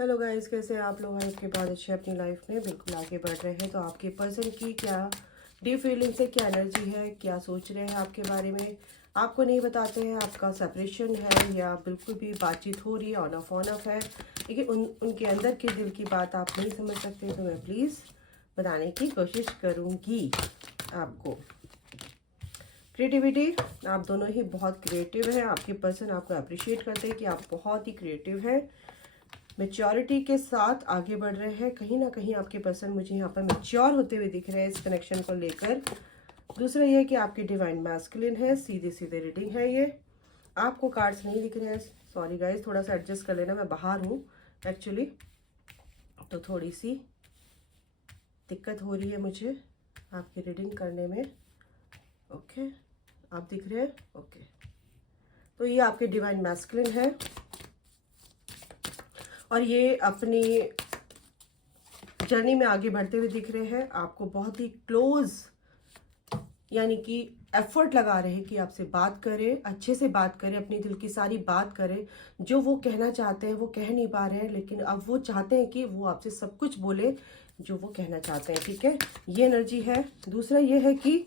Hello guys, कैसे हैं आप लोग। हैं इसके बाद अच्छे अपनी लाइफ में बिल्कुल आगे बढ़ रहे हैं। तो आपके पर्सन की क्या डीप फीलिंग्स है, क्या एनर्जी है, क्या सोच रहे हैं आपके बारे में, आपको नहीं बताते हैं। आपका सेपरेशन है या बिल्कुल भी बातचीत हो रही है, ऑन ऑफ है, लेकिन उनके अंदर के दिल की बात आप नहीं समझ सकते। तो मैं प्लीज़ बताने की कोशिश करूँगी आपको। क्रिएटिविटी, आप दोनों ही बहुत क्रिएटिव हैं। आपके पर्सन आपको अप्रिशिएट करते हैं कि आप बहुत ही क्रिएटिव हैं। मेच्योरिटी के साथ आगे बढ़ रहे हैं। कहीं ना कहीं आपके पर्सन मुझे यहाँ पर मेच्योर होते हुए दिख रहे हैं इस कनेक्शन को लेकर। दूसरा ये है कि आपकी डिवाइन मैस्कुलिन है, सीधे सीधे रीडिंग है ये। आपको कार्ड्स नहीं दिख रहे हैं, सॉरी गाइज, थोड़ा सा एडजस्ट कर लेना, मैं बाहर हूँ एक्चुअली, तो थोड़ी सी दिक्कत हो रही है मुझे आपकी रीडिंग करने में। ओके, आप दिख रहे हैं। ओके, तो ये आपके डिवाइन मैस्कुलिन है और ये अपनी जर्नी में आगे बढ़ते हुए दिख रहे हैं। आपको बहुत ही क्लोज, यानी कि एफर्ट लगा रहे हैं कि आपसे बात करें, अच्छे से बात करें, अपने दिल की सारी बात करें। जो वो कहना चाहते हैं वो कह नहीं पा रहे हैं, लेकिन अब वो चाहते हैं कि वो आपसे सब कुछ बोले जो वो कहना चाहते हैं। ठीक है, ये एनर्जी है। दूसरा ये है कि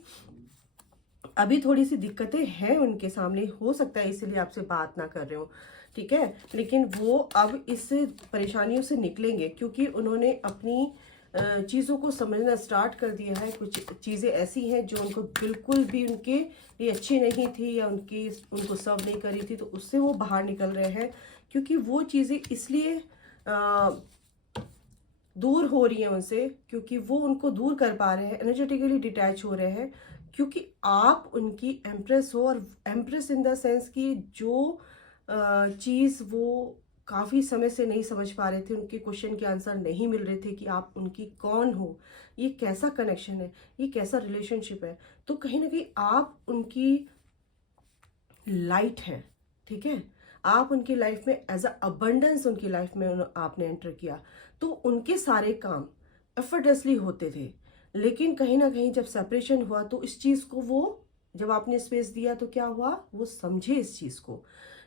अभी थोड़ी सी दिक्कतें हैं उनके सामने, हो सकता है इसीलिए आपसे बात ना कर रहे हो। ठीक है, लेकिन वो अब इस परेशानियों से निकलेंगे क्योंकि उन्होंने अपनी चीज़ों को समझना स्टार्ट कर दिया है। कुछ चीज़ें ऐसी हैं जो उनको बिल्कुल भी उनके लिए अच्छी नहीं थी या उनको सर्व नहीं करी थी, तो उससे वो बाहर निकल रहे हैं क्योंकि वो चीज़ें इसलिए दूर हो रही हैं उनसे क्योंकि वो उनको दूर कर पा रहे हैं, एनर्जेटिकली डिटैच हो रहे हैं क्योंकि आप उनकी एम्प्रेस हो। और एम्प्रेस इन द सेंस कि जो चीज़ वो काफ़ी समय से नहीं समझ पा रहे थे, उनके क्वेश्चन के आंसर नहीं मिल रहे थे कि आप उनकी कौन हो, ये कैसा कनेक्शन है, ये कैसा रिलेशनशिप है। तो कहीं ना कहीं आप उनकी लाइट है। ठीक है, आप उनकी लाइफ में एज अ अबंडेंस उनकी लाइफ में आपने एंटर किया, तो उनके सारे काम एफर्टलेसली होते थे। लेकिन कहीं ना कहीं जब सेपरेशन हुआ तो इस चीज़ को वो, जब आपने स्पेस दिया तो क्या हुआ, वो समझे इस चीज़ को।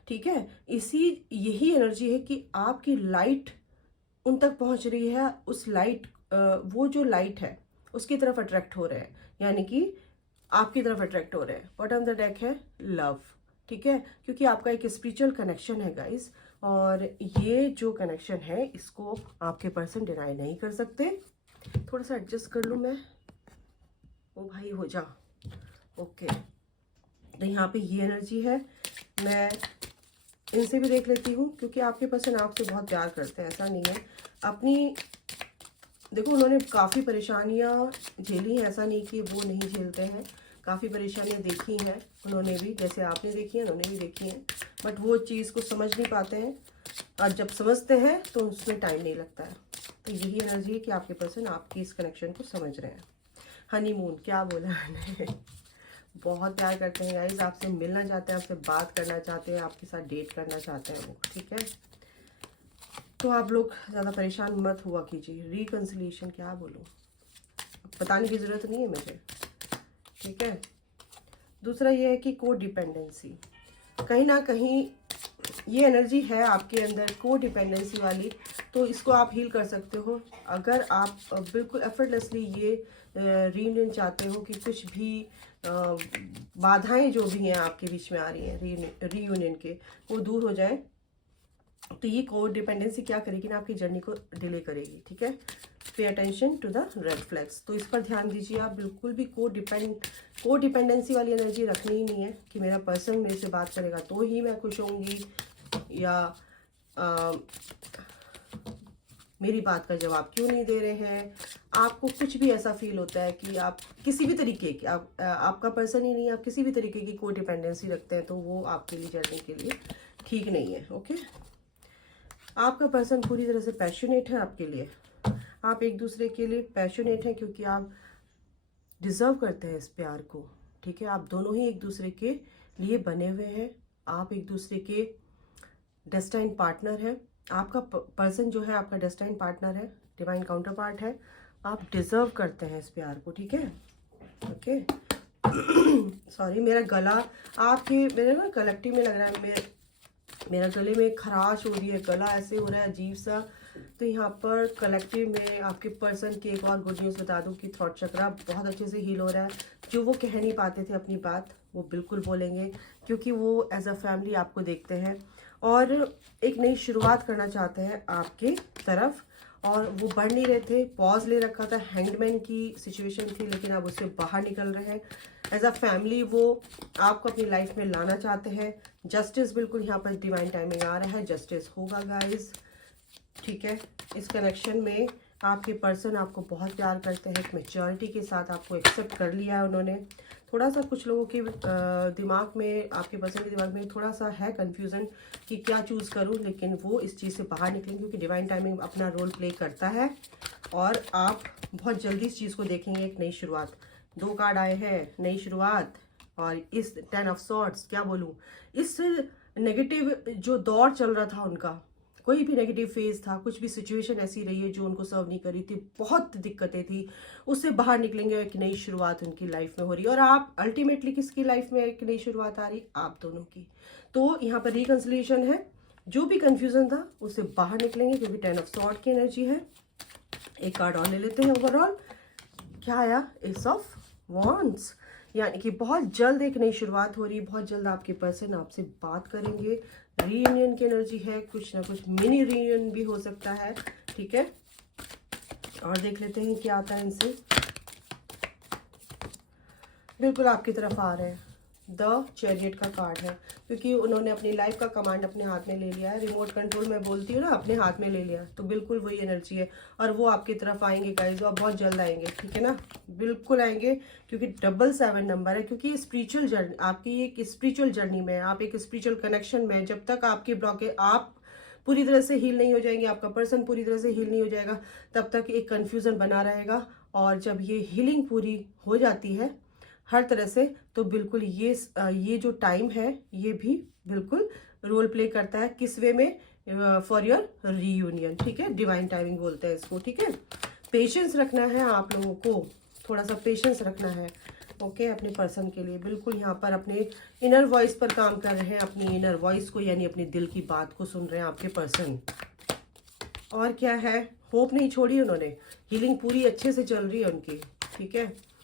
ठीक है, यही एनर्जी है कि आपकी लाइट उन तक पहुंच रही है। उस लाइट, वो जो लाइट है उसकी तरफ अट्रैक्ट हो रहे हैं, यानी कि आपकी तरफ अट्रैक्ट हो रहे हैं। बॉटम ऑफ द डेक है लव। ठीक है, क्योंकि आपका एक स्पिरिचुअल कनेक्शन है गाइस, और ये जो कनेक्शन है इसको आपके पर्सन डिनाई नहीं कर सकते। थोड़ा सा एडजस्ट कर लूँ मैं, ओ भाई हो जा। ओके, तो यहाँ पे ये एनर्जी है। मैं इनसे भी देख लेती हूँ क्योंकि आपके पर्सन आपसे बहुत प्यार करते हैं, ऐसा नहीं है। अपनी देखो, उन्होंने काफ़ी परेशानियाँ झेली हैं, ऐसा नहीं कि वो नहीं झेलते हैं। काफ़ी परेशानियाँ देखी हैं उन्होंने भी, जैसे आपने देखी हैं उन्होंने भी देखी हैं, बट वो चीज़ को समझ नहीं पाते हैं और जब समझते हैं तो उसमें टाइम नहीं लगता है। तो यही एनर्जी है कि आपके पर्सन आपकी इस कनेक्शन को समझ रहे हैं। हनीमून क्या बोला मैंने बहुत प्यार करते हैं गाइस, आपसे मिलना चाहते हैं, आपसे बात करना चाहते हैं, आपके साथ डेट करना चाहते हैं वो। ठीक है, तो आप लोग ज़्यादा परेशान मत हुआ कीजिए। रिकन्सिलिएशन क्या बोलूँ, बताने की ज़रूरत नहीं है मुझे। ठीक है, दूसरा ये है कि को डिपेंडेंसी, कहीं ना कहीं ये एनर्जी है आपके अंदर को डिपेंडेंसी वाली, तो इसको आप हील कर सकते हो अगर आप बिल्कुल एफर्टलेसली ये रीयूनियन चाहते हो कि कुछ भी बाधाएं जो भी हैं आपके बीच में आ रही हैं रीयूनियन के, वो दूर हो जाए। तो ये कोड डिपेंडेंसी क्या करेगी ना, आपकी जर्नी को डिले करेगी। ठीक है, pay attention to the red flags, तो इस पर ध्यान दीजिए। आप बिल्कुल भी को डिपेंडेंसी वाली एनर्जी रखनी ही नहीं है कि मेरा पर्सन मेरे से बात करेगा तो ही मैं खुश होंगी, या मेरी बात का जवाब क्यों नहीं दे रहे हैं। आपको कुछ भी ऐसा फील होता है कि आप किसी भी तरीके की, आपका पर्सन ही नहीं, आप किसी भी तरीके की को डिपेंडेंसी रखते हैं, तो वो आपके लिए जर्नी के लिए ठीक नहीं है। ओके, आपका पर्सन पूरी तरह से पैशनेट है आपके लिए, आप एक दूसरे के लिए पैशनेट हैं क्योंकि आप डिज़र्व करते हैं इस प्यार को। ठीक है, आप दोनों ही एक दूसरे के लिए बने हुए हैं, आप एक दूसरे के डेस्टाइन पार्टनर है। आपका पर्सन जो है आपका डेस्टाइन पार्टनर है, डिवाइन काउंटर पार्ट है, आप डिज़र्व करते हैं इस प्यार को। ठीक है, ओके सॉरी, मेरा गला आपके मेरे ना कलेक्टिव में लग रहा है, मेरा गले में खराश हो रही है, गला ऐसे हो रहा है अजीब सा। तो यहाँ पर कलेक्टिव में आपके पर्सन की एक और गुड न्यूज़ बता दूँ कि थ्रोट चक्रा बहुत अच्छे से हील हो रहा है। जो वो कह नहीं पाते थे अपनी बात, वो बिल्कुल बोलेंगे, क्योंकि वो एज अ फैमिली आपको देखते हैं और एक नई शुरुआत करना चाहते हैं आपके तरफ। और वो बढ़ नहीं रहे थे, पॉज ले रखा था, हैंगमैन की सिचुएशन थी, लेकिन अब उससे बाहर निकल रहे हैं। एज अ फैमिली वो आपको अपनी लाइफ में लाना चाहते हैं। जस्टिस बिल्कुल यहाँ पर डिवाइन टाइमिंग आ रहा है, जस्टिस होगा गाइज, ठीक है। इस कनेक्शन में आपके पर्सन आपको बहुत प्यार करते हैं, एक मैच्योरिटी के साथ आपको एक्सेप्ट कर लिया है उन्होंने। थोड़ा सा कुछ लोगों के दिमाग में, आपके पर्सन के दिमाग में थोड़ा सा है कन्फ्यूज़न कि क्या चूज़ करूं, लेकिन वो इस चीज़ से बाहर निकलेंगे क्योंकि डिवाइन टाइमिंग अपना रोल प्ले करता है और आप बहुत जल्दी इस चीज़ को देखेंगे, एक नई शुरुआत। 2 कार्ड आए हैं, नई शुरुआत, और इस 10 ऑफ सॉर्ड्स, क्या बोलूँ, इस नेगेटिव जो दौर चल रहा था उनका, कोई भी नेगेटिव फेज था, कुछ भी सिचुएशन ऐसी रही है जो उनको सर्व नहीं करी थी, बहुत दिक्कतें थी, उससे बाहर निकलेंगे, एक नई शुरुआत उनकी लाइफ में हो रही है। और आप अल्टीमेटली किसकी लाइफ में एक नई शुरुआत आ रही, आप दोनों की। तो यहाँ पर रिकंसिलिएशन है, जो भी कंफ्यूजन था उससे बाहर निकलेंगे क्योंकि 10 ऑफ सॉर्ड की एनर्जी है। एक कार्ड और ले लेते हैं ओवरऑल, क्या आया, एस ऑफ वॉन्ड्स, यानी कि बहुत जल्द एक नई शुरुआत हो रही है, बहुत जल्द आपके पर्सन आपसे बात करेंगे। रीयूनियन की एनर्जी है, कुछ ना कुछ मिनी रीयूनियन भी हो सकता है, ठीक है। और देख लेते हैं क्या आता है इनसे। बिल्कुल आपकी तरफ आ रहे हैं, द चैरियट का कार्ड है, क्योंकि उन्होंने अपनी लाइफ का कमांड अपने हाथ में ले लिया है। रिमोट कंट्रोल मैं बोलती हूँ ना, अपने हाथ में ले लिया, तो बिल्कुल वही एनर्जी है। और वो आपकी तरफ आएंगे गाइज, और बहुत जल्द आएंगे, ठीक है ना, बिल्कुल आएंगे, क्योंकि 777 नंबर है। क्योंकि ये स्पिरिचुअल जर्नी, आपकी एक स्पिरिचुअल जर्नी में, आप एक स्पिरिचुअल कनेक्शन में, जब तक आपकी ब्लॉकेज, आप पूरी तरह से हील नहीं हो जाएंगे, आपका पर्सन पूरी तरह से हील नहीं हो जाएगा, तब तक एक कन्फ्यूजन बना रहेगा। और जब ये हीलिंग पूरी हो जाती है हर तरह से, तो बिल्कुल ये जो टाइम है ये भी बिल्कुल रोल प्ले करता है, किस वे में, फॉर योर रीयूनियन, ठीक है। डिवाइन टाइमिंग बोलते हैं इसको, ठीक है। पेशेंस रखना है आप लोगों को, थोड़ा सा पेशेंस रखना है, ओके, अपने पर्सन के लिए। बिल्कुल यहाँ पर अपने इनर वॉइस पर काम कर रहे हैं, अपनी इनर वॉइस को, यानी अपने दिल की बात को सुन रहे हैं आपके पर्सन। और क्या है, होप नहीं छोड़ी उन्होंने, हीलिंग पूरी अच्छे से चल रही है उनकी, ठीक है।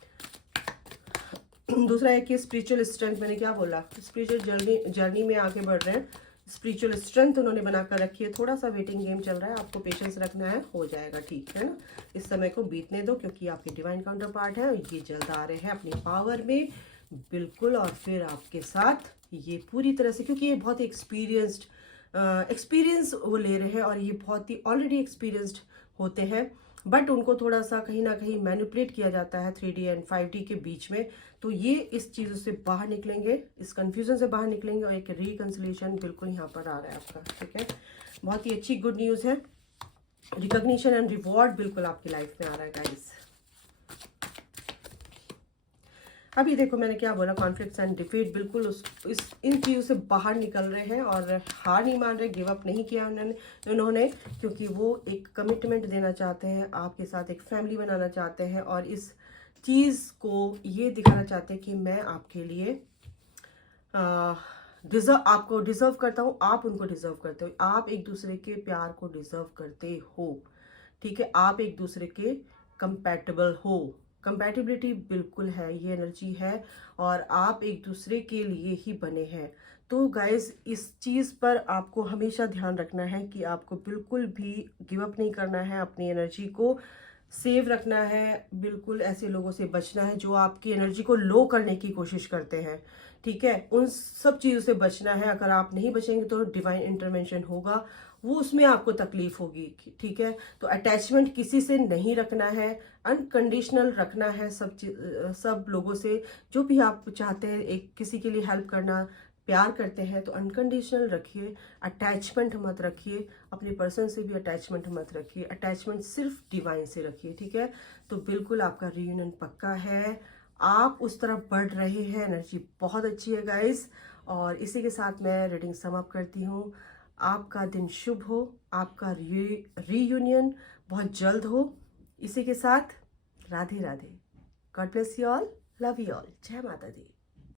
दूसरा है कि स्पिरिचुअल स्ट्रेंथ, मैंने क्या बोला, स्पिरिचुअल जर्नी में आगे बढ़ रहे हैं, स्पिरिचुअल स्ट्रेंथ उन्होंने बनाकर रखी है। थोड़ा सा वेटिंग गेम चल रहा है, आपको पेशेंस रखना है, हो जाएगा, ठीक है ना। इस समय को बीतने दो, क्योंकि आपके डिवाइन काउंटर पार्ट है, ये जल्द आ रहे हैं अपनी पावर में, बिल्कुल। और फिर आपके साथ ये पूरी तरह से, क्योंकि ये बहुत ही एक्सपीरियंस वो ले रहे हैं, और ये बहुत ही ऑलरेडी एक्सपीरियंस्ड होते हैं, बट उनको थोड़ा सा कहीं ना कहीं मैनिपुलेट किया जाता है 3D एंड 5D के बीच में। तो ये इस चीज़ों से बाहर निकलेंगे, इस कंफ्यूजन से बाहर निकलेंगे, और एक रिकंसिलिएशन बिल्कुल यहाँ पर आ रहा है आपका, ठीक है। बहुत ही अच्छी गुड न्यूज़ है, रिकॉग्निशन एंड रिवॉर्ड बिल्कुल आपकी लाइफ में आ रहा है गाइस। अभी देखो मैंने क्या बोला, कॉन्फ्लिक्ट्स एंड डिफीट, बिल्कुल इन चीज़ों से बाहर निकल रहे हैं और हार नहीं मान रहे, गिव अप नहीं किया उन्होंने, क्योंकि वो एक कमिटमेंट देना चाहते हैं आपके साथ, एक फैमिली बनाना चाहते हैं, और इस चीज़ को ये दिखाना चाहते हैं कि मैं आपके लिए आपको डिज़र्व करता हूँ, आप उनको डिज़र्व करते हो, आप एक दूसरे के प्यार को डिज़र्व करते हो, ठीक है। आप एक दूसरे के कंपैटिबल हो, कंपैटिबिलिटी बिल्कुल है, ये एनर्जी है, और आप एक दूसरे के लिए ही बने हैं। तो गाइज इस चीज़ पर आपको हमेशा ध्यान रखना है कि आपको बिल्कुल भी गिव अप नहीं करना है, अपनी एनर्जी को सेव रखना है, बिल्कुल ऐसे लोगों से बचना है जो आपकी एनर्जी को लो करने की कोशिश करते हैं, ठीक है। उन सब चीज़ों से बचना है। अगर आप नहीं बचेंगे तो डिवाइन इंटरवेंशन होगा, वो उसमें आपको तकलीफ होगी, ठीक है। तो अटैचमेंट किसी से नहीं रखना है, अनकंडीशनल रखना है सब लोगों से। जो भी आप चाहते हैं, एक किसी के लिए हेल्प करना, प्यार करते हैं, तो अनकंडीशनल रखिए, अटैचमेंट मत रखिए, अपने पर्सन से भी अटैचमेंट मत रखिए, अटैचमेंट सिर्फ डिवाइन से रखिए, ठीक है। तो बिल्कुल आपका रियूनियन पक्का है, आप उस तरफ बढ़ रहे हैं, एनर्जी बहुत अच्छी है गाइस। और इसी के साथ मैं रीडिंग समाप्त करती हूँ। आपका दिन शुभ हो, आपका रीयूनियन बहुत जल्द हो। इसी के साथ Radhe Radhe, God bless you all, love you all, जय माता दी।